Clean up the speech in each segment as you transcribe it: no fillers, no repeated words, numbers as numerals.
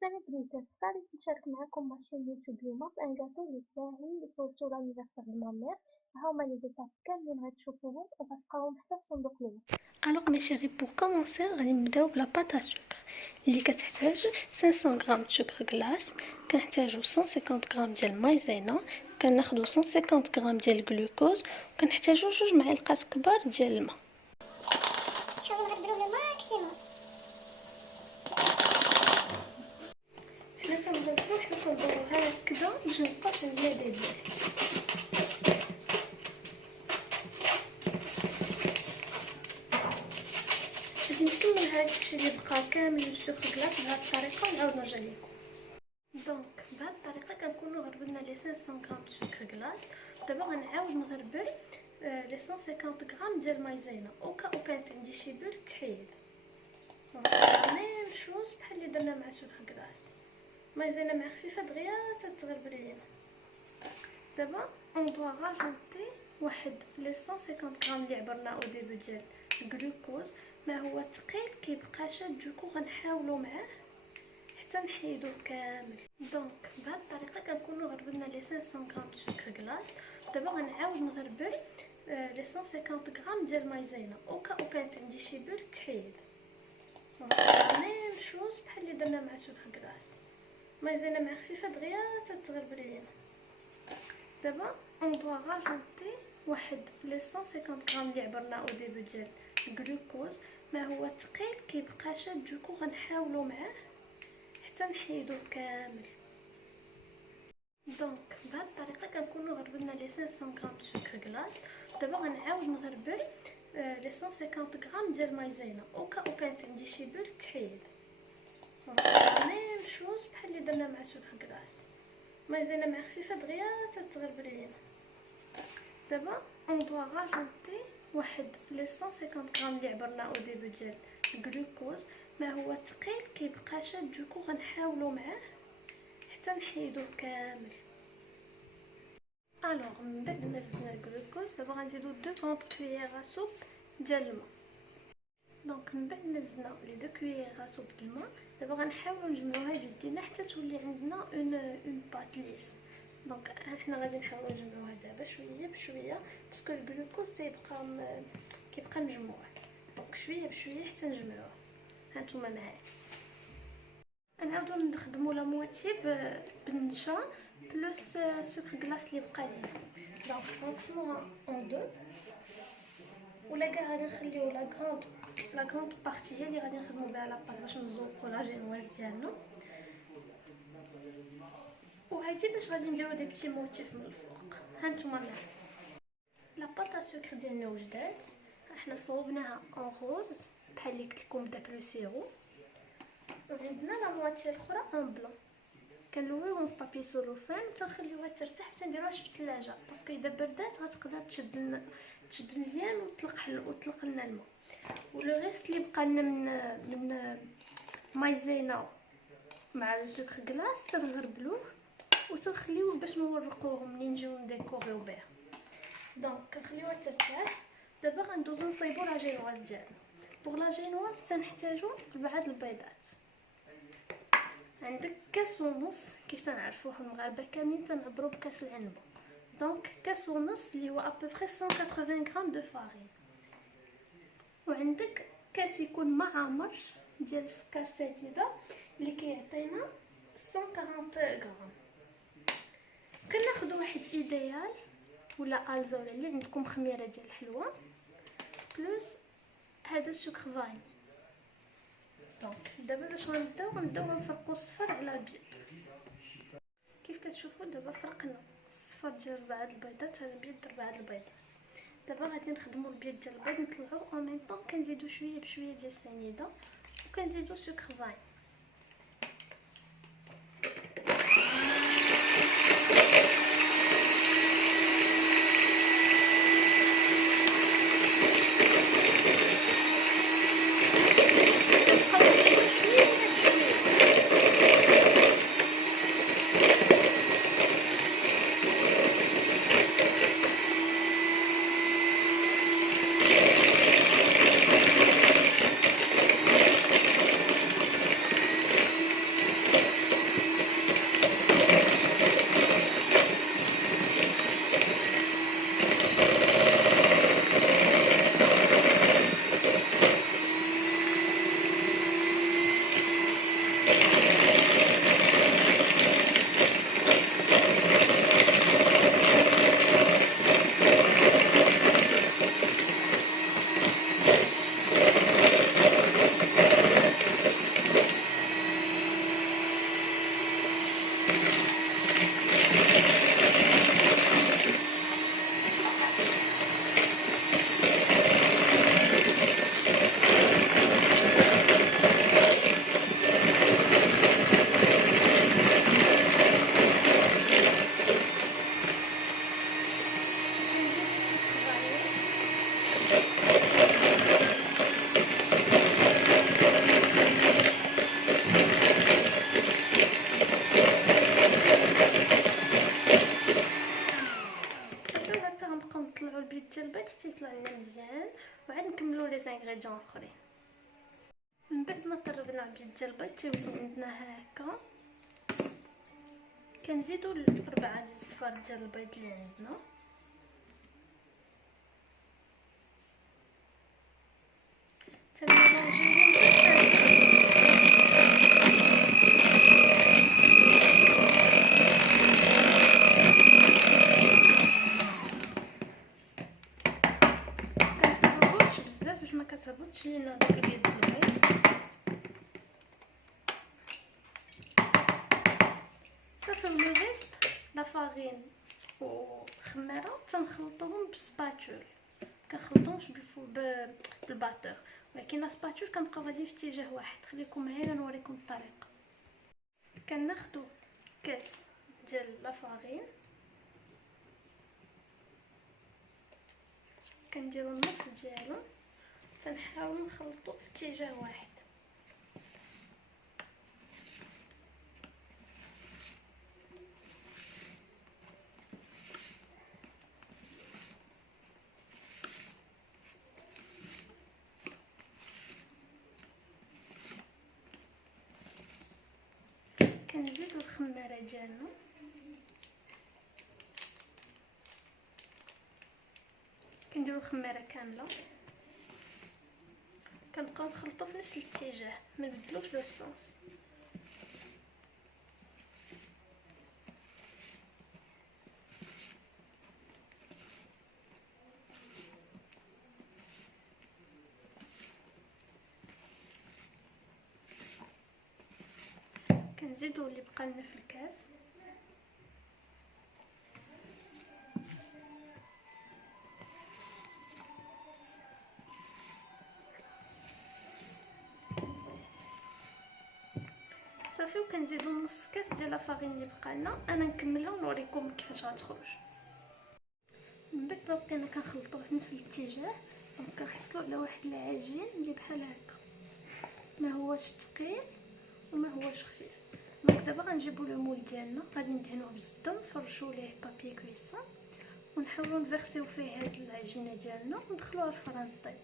سنة جديدة غادي نشارك معكم ماشين يوتيوب اليوم بان كاطو لي ساهل اللي صوبتو لانيفرسير د مامير. ها هما لي ديتاب كاملين غتشوفوهم وغتلقاوهم حتى في صندوق الوصف. Alors mes chéris, pour commencer, غادي نبداو بلا بâte à sucre اللي كتحتاج 500 غرام de sucre glace، كنحتاجو 150 غرام ديال مايزينا، كناخدو 150 غرام ديال الجلوكوز، وكنحتاجو 2 معالق كبار ديال الماء. حاولوا نهضروا لو ماكسيموم. حنا تنضربو هذا هكذا باش نبقاو في الماء ديالو. غادي نكمل هادشي اللي بقى كامل السكر كلاص بهاد الطريقه ونعاود نرجع لكم. دونك بهاد الطريقه كنكونوا غربلنا لي 500 غرام سكر كلاص. دابا غنعاود نغربل لي 150 غرام ديال مايزينا او كانت عندي شي بول تحيد. ميم شوز بحال اللي درنا مع سكر كلاص. مايزينا مع خفيفه دغيا تتغربل لينا. دابا اون دوا راجونتي واحد لي 150 غرام اللي عبرنا او ديبي ديال الجلوكوز. ما هو ثقيل كيبقى شاد، دوكو غنحاولوا معاه حتى نحيدوه كامل. دونك بهاد الطريقه كنكونوا غربلنا لي 500 غرام سكر كلاص. دابا غنعاود نغربل لي 150 غرام ديال مايزينا او كانت عندي شي بول تحيد. ميم شوز بحال اللي درنا مع سكر كلاص. مايزينا مع خفيفه دغيا تتغربل لينا. دابا اون دوا راجونتي واحد لي 150 غرام اللي عبرنا او ديبي ديال الجلوكوز. ما هو ثقيل كيبقى شاد، دوكو غنحاولوا معاه حتى نحيدوه كامل. دونك بهاد الطريقه كنكونوا غربلنا لي 500 غرام سكر كلاص. دابا غنعاود نغربل لي 150 غرام ديال مايزينا او كانت عندي شي بول تحيد. ميم شوز بحال اللي درنا مع سكر كلاص. مايزينا مع خفيفه دغيا تتغربل لينا. دابا اون دوا راجونتي واحد لي 150 غرام اللي عبرنا او ديبي ديال الجلوكوز. ما هو ثقيل كيبقى شاد، دوكو غنحاولوا معاه حتى نحيدوه كامل. الوغ من بعد ما زدنا الجلوكوز دابا غنزيدو 2 غرام كويير سوب ديال الماء. دونك من بعد ما زدنا لي 2 كويير سوب ديال الماء دابا غنحاولوا نجمعوها بيدينا حتى تولي عندنا اون بات ليس. دونك حنا غادي نحاولوا نجمعوها دابا شويه بشويه باسكو الجلوكوز كيبقى مجموع. دونك شويه بشويه حتى نجمعوه. هانتوما معايا نعاودو نخدموا لا مواتي بالنشا بلس سكر كلاص اللي بقى لينا. دونك نقسموها اون دو ولا كاع غادي نخليو لا غروند بارتي هي اللي غادي نخدموا بها لاباط باش نزوقوا لا جينواز ديالنا، وهادي باش غادي نديرو دي بتي موتيف من الفوق. هانتوما معايا لاباط سكر ديالنا وجدات. احنا صوبناها اون روز بحال اللي قلت لكم داك لو سيرو، وعندنا لا مواتي الاخرى اون بلون. كنلويوهم في بابي سولوفان وتنخليوها ترتاح حتى نديروها في الثلاجه باسكو اذا بردات غتقدر تشد مزيان وتطلق لنا الماء. ولو ريست اللي بقى لنا من مايزينا مع السكر كلاص تنغربلوه وتنخليوه باش نورقوه منين نجيو نديكوريو بها. دونك كنخليوها ترتاح. دابا غندوزو نصايبو لا جينواز ديالنا. بوغ لا جينواز تنحتاجو 4 البيضات. عندك كاس ونص كيف تنعرفوه المغاربه كاملين تنعبروا بكاس العنبه. دونك كاس ونص اللي هو ابوبري 180 غرام دو فارين. وعندك كاس يكون ما عامرش ديال السكر سديده اللي كيعطينا 140 غرام. كناخذ واحد ايديال ولا الزا ولا اللي عندكم خميره ديال الحلوه بلس هذا السكر فاني. دونك دابا باش غنبداو نفرقوا الصفر على الابيض. كيف كتشوفوا دابا فرقنا الصفر ديال 4 البيضات على الابيض 4 البيضات. دابا غادي نخدموا البيض ديال البيض نطلعوه او ميم طون كنزيدوا شويه بشويه ديال السنيده وكنزيدوا سكر فاني. لي زانغريديون اخرين. من بعد ما طربنا البيض ديال البيض تيولي عندنا هكا. كنزيدو 4 ديال الصفار ديال البيض اللي عندنا، كنطربوش بزاف باش ما كتهبطش لينا داك البيض ديال البيض. صافي لو ريست لا فارين والخميره تنخلطوهم بالسباتول، كنخلطوهمش بالباتور، ولكن لا سباتول كنبقاو غاديين في اتجاه واحد. خليكم معايا نوريكم الطريقه. كناخذوا كاس ديال لا فارين، كنديروا النص ديالو، تنحاولوا نخلطوا في اتجاه واحد. كنزيدوا الخماره ديالنا، كنديروا الخماره كامله، كنبقاو نخلطوا في نفس الاتجاه، ما نبدلوش لو صوص. كنزيدوا اللي بقى لنا في الكاس، صافي. وكنزيدوا نص كاس ديال لافارين اللي بقى لنا. انا نكملها ونوريكم كيفاش غتخرج. من بعد ما بقينا كنخلطوه في نفس الاتجاه، دونك كنحصلوا على واحد العجين اللي بحال هكا، ما هوش ثقيل وما هوش خفيف. دونك دابا غنجيبوا لو مول ديالنا، غادي ندهنوه بالزبده، نفرشوا ليه بابي كويسون، ونحاولوا نفرسيو فيه هاد العجينه ديالنا وندخلوها الفران طيب.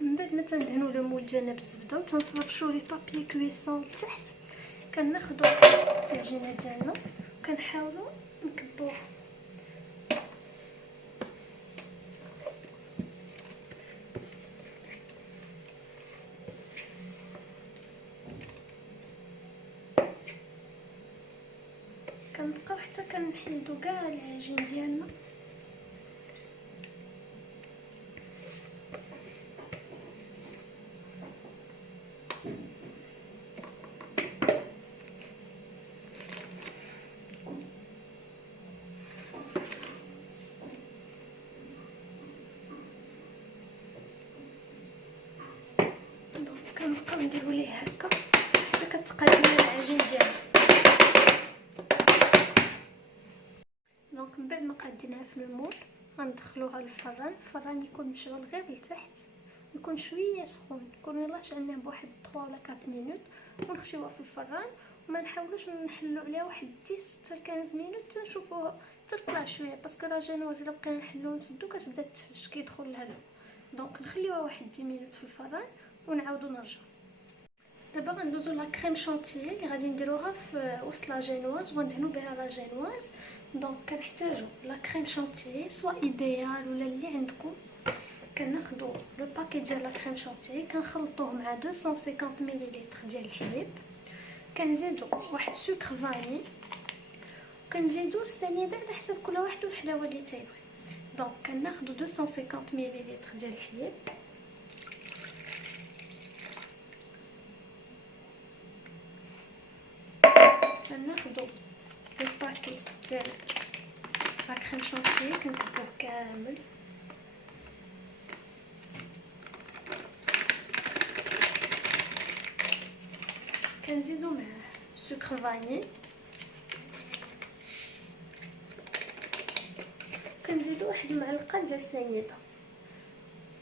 من بعد ما تندهنوا لو مول ديالنا بالزبده وتنفرشوا ليه بابي كويسون لتحت، كناخذوا العجينه ديالنا وكنحاولوا نكبوها. كنبقاو حتى كنحيدو كاع العجين ديالنا. دونك كنبقاو نديرو ليه هكا حتى كتقاد لنا العجين ديالنا. دونك من بعد ما قادينها في المول غندخلوها للفران. الفران يكون مشعل غير لتحت، يكون شويه سخون، يكون يلاه شعلناه بواحد 3 ولا 4 مينوت، ونخشيوها في الفران وما نحاولوش نحلو عليها واحد 10 حتى 15 مينوت، نشوفوه تطلع شويه، باسكو لا جينواز الا بقينا نحلو نسدو كتبدا تفش كيدخل لها اللون. دونك نخليوها واحد 10 مينوت في الفران ونعاودو نرجعو. دابا غندوزو لا كريم شونتيي اللي غادي نديروها في وسط لا جينواز وغندهنو بها لا جينواز. دونك كنحتاجو لا كريم شونتيي سوا ايديال ولا اللي عندكم. كناخذوا لو باكي ديال لا كريم شونتيي كنخلطوه مع 250 مليلتر ديال الحليب، كنزيدوا واحد سكر فاني، كنزيدوا السنيده على حسب كل واحد والحلاوه اللي تيبغي. دونك كناخذوا 250 مليلتر ديال الحليب، كناخذوا لو باكي ديال لا كريم شونتيي كنكبوه كامل، كنزيدو معاه سكر فاني، كنزيدو واحد المعلقه ديال السنيده،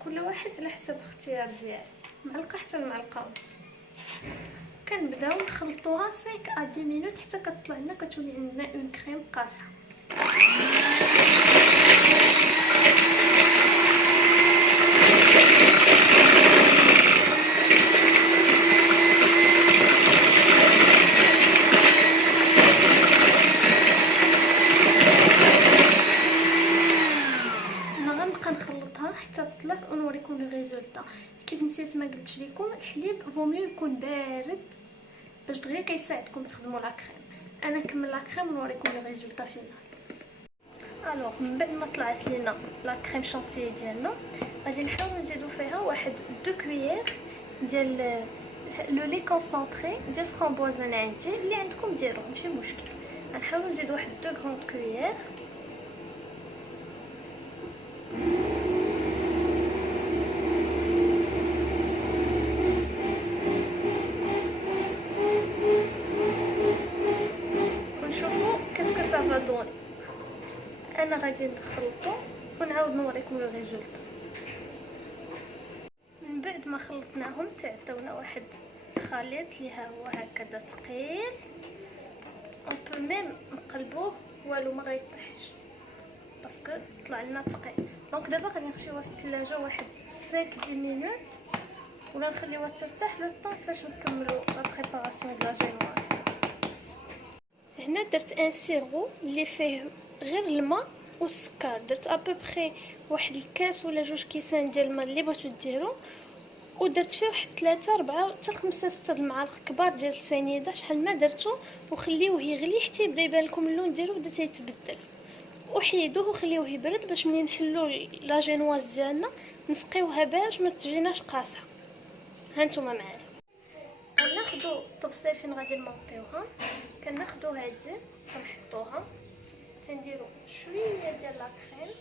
كل واحد على حسب الاختيار ديالو، معلقه حتى المعلقه ونص. كنبداو نخلطوها 5 à 10 مينوت حتى كتطلع لنا كتولي عندنا اون كريم قاصحه. الحليب فوميو يكون بارد باش دغيا كيساعدكم تخدموا لا كريم. انا نكمل لا كريم ونوريكم لي ريزولطا فينال. الوغ من بعد ما طلعت لينا لا كريم شانتيي ديالنا غادي نحاولوا نزيدو فيها واحد 2 كويير ديال لو لي كونسونطري ديال فرامبوز. انا عندي اللي عندكم ديروه ماشي مشكل. غنحاولوا نزيدو واحد 2 غروند كويير. ونشوفوا كاسكو سافا دوني. انا غادي نخلطو ونعاود نوريكم لو ريزولطا. من بعد ما خلطناهم تعطيونا واحد الخليط اللي ها هو هكذا ثقيل. اون بو ميم نقلبوه والو ما غيطيحش باسكو طلع لنا ثقيل. دونك دابا غادي نخليوها في الثلاجه واحد 5 مينوت ولا نخليوها ترتاح لو طون فاش نكملوا لا بريباراسيون ديال لا جينواز. هنا درت ان سيرو اللي فيه غير الماء والسكر. درت ابوبخي واحد الكاس ولا 2 كيسان ديال الماء اللي بغيتو ديرو، ودرت فيه واحد 3 4 حتى 5 6 المعالق كبار ديال السنيده شحال ما درتو، وخليوه يغلي حتى يبدا يبان لكم اللون ديالو بدا تيتبدل، وحيدوه وخليوه يبرد باش ملي نحلو لا جينواز ديالنا نسقيوها باش ما تجيناش قاصحه. هانتوما معايا غناخدو الطبسيل فين غادي نمطيوها. كناخدو هادي كنحطوها تنديرو شويه ديال لا كريم،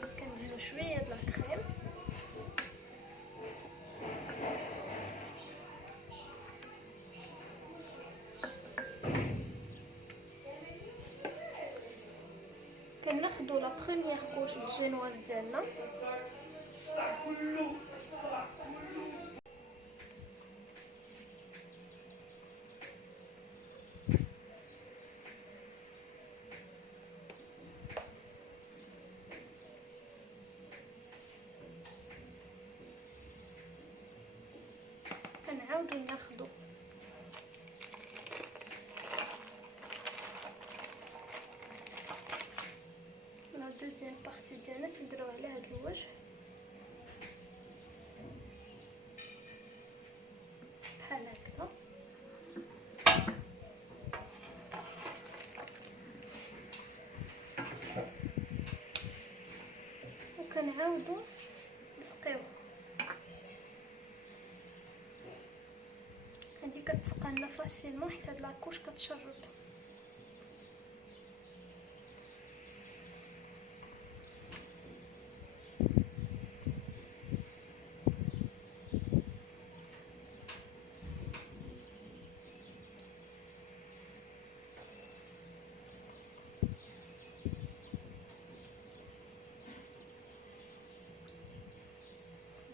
كندهنو شويه ديال لا كريم كناخدو لا بروميير كوش د الجينواز ديالنا كنعاودو ناخدو لا دوزيام بارتي ديالنا تنديرو على هاد الوجه بحال هكذا. وكنعاودو نسقيوه. هادي كتسقى لنا فاسيلمون حيت هاد لاكوش كتشرب.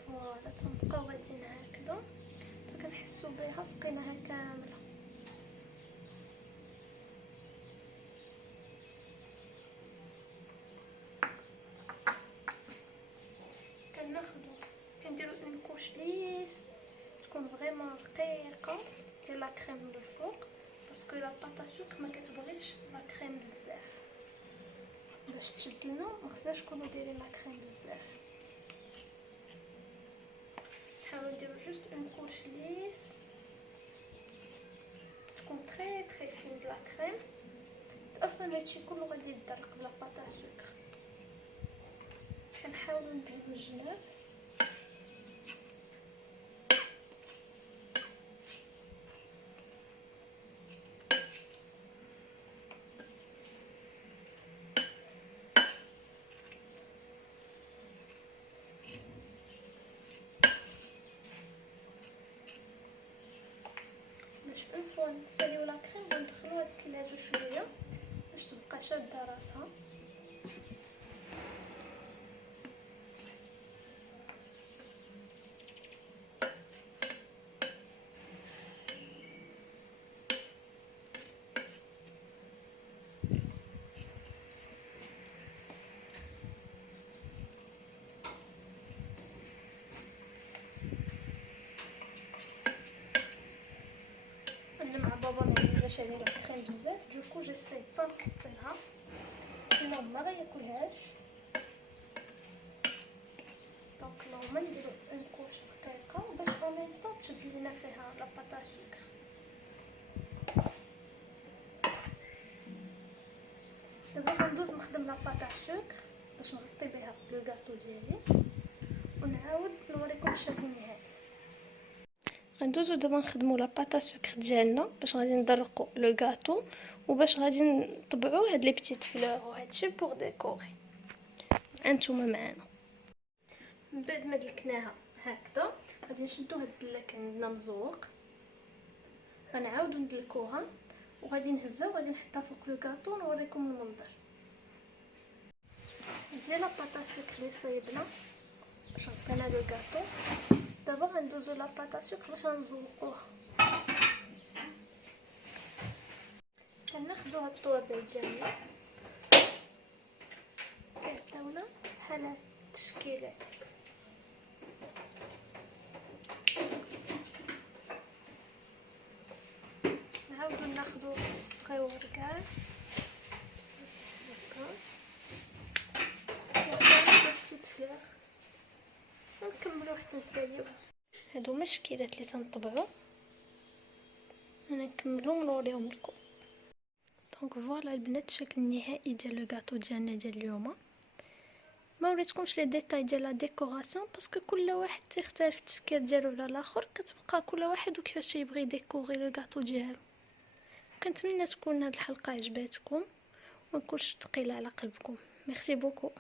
فوالا تنبقاو غاديين هكذا حتى كنحسو بها سقيناها كامله. كناخدو كنديرو اون كوش ليس تكون فريمون رقيقه ديال لا كريم من الفوق باسكو لا باطا سوكر ما كتبغيش لا كريم بزاف. باش تشد لنا ما خصناش نكونوا دايرين لا كريم بزاف. نحاولو نديرو جوست اون كوش ليس تكون تري تري فين لا كريم. اصلا هادشي كله غادي يدرق بلا باطا سوكر. كنحاولو ندهنو الجناب باش اون فوا نساليو لا كريم غندخلوها للثلاجه شويه باش تبقى شاده راسها. انا مع بابا ما عندناش عليه لا كريم بزاف دوكو جيساي با نكثرها سينو ما غياكلهاش. دونك هما نديرو اون كوش دقيقه باش او ميم طون تشد لينا فيها لاباطا سكر. دابا غندوز نخدم لاباطا سكر باش نغطي بها لو غاتو ديالي ونعاود نوريكم الشكل النهائي. غندوزو دابا نخدمو لاباطا سكر ديالنا باش غادي ندرقو لو غاتو وباش غادي نطبعو هاد لي بتيت فلور وهادشي بوغ ديكوري. انتوما معانا. من بعد ما دلكناها هكذا غادي نشدو هاد الدله كان عندنا مزوق، غنعاودو ندلكوها وغادي نهزها وغادي نحطها فوق لو غاتو ونوريكم المنظر ديال لاباطا سكر لي صايبنا باش غطينا لو غاتو. دابا غندوزو لاباطا سكر باش غنزوقوها. كناخدو هاد الطوابع ديالنا كيعطيونا بحال هاد التشكيلات. نعاودو ناخدو الصغيور كاع هكا وكاع بتيت فلور ونكملو حتى نساليو. هادو هما الشكيلات اللي تنطبعو، انا نكملو ونوريهم لكم. دونك فوالا البنات الشكل النهائي ديال لو غاتو ديالنا ديال اليوم. ما وريتكمش لي ديتاي ديال لا ديكوراسيون باسكو كل واحد تختلف التفكير ديالو على الاخر، كتبقى كل واحد وكيفاش يبغي يديكوري لو غاتو ديالو. كنتمنى تكون هاد الحلقه عجباتكم ونكونش ثقيله على قلبكم. ميرسي بوكو.